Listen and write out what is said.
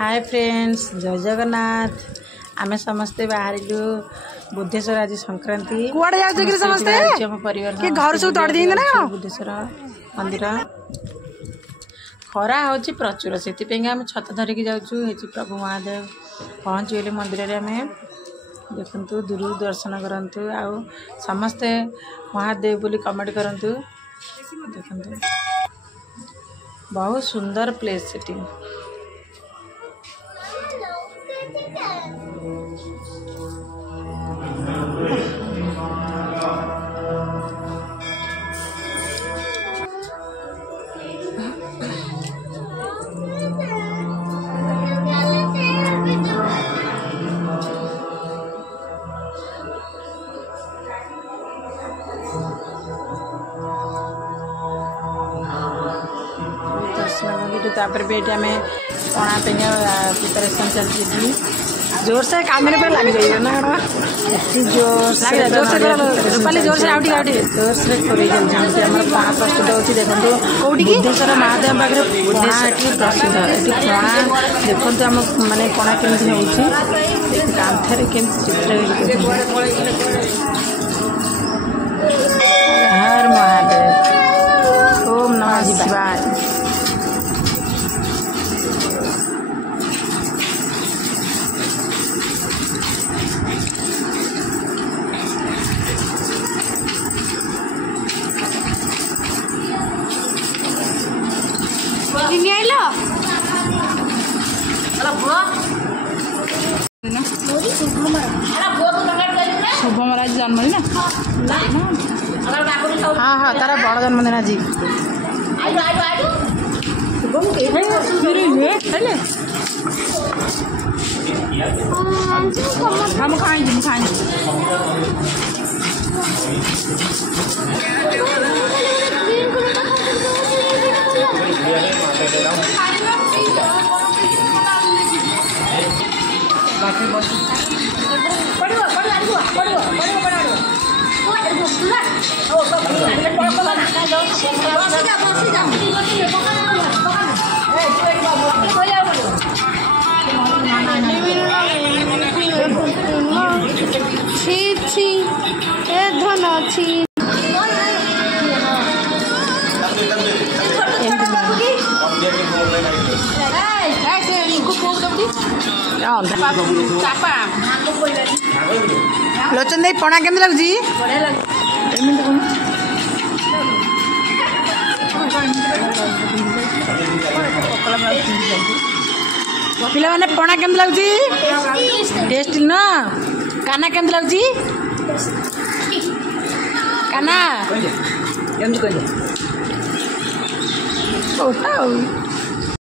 Hi friends, जय जगन्नाथ। आमे समस्ते बाहरिलु बुद्धेश्वर आज संक्रांति कुआडे जाउछे कि समस्ते हम परिवार के घर सब तोड़ दिन ना बुद्धेश्वर मंदिर खरा होची प्रचुर से आम छत धरिकी जाऊँ। प्रभु महादेव पहुँची गले मंदिर रे आमे देखंतु दूर दर्शन करंतु आउ समस्ते महादेव बोली कमेंट करंतु। देखंतु बहुत सुंदर प्लेस सेटिंग। तापर भी ये आम पणा पे प्रिपेरेसन चलती जोर से काम में लग जाइए ना जोर से जोर से जोर से जोर से खोल पणा प्रस्तुत होती। देखो कौटी बुद्धेश्वर महादेव पाखे पणा ये प्रसिद्ध ये पणा देखते आम मानने पणा केमती हो कांथरे केमती चित्र हर महादेव ओम नमः शिवाय। शुभम आज जन्मदिन हाँ हाँ तारा बड़ जन्मदिन आज हम खाई धन अच्छी लोचन दे पणा केमती लगुची पिला माने पणा केमती लगुची टेस्ट न काना केमती लगुची काना केमती कहले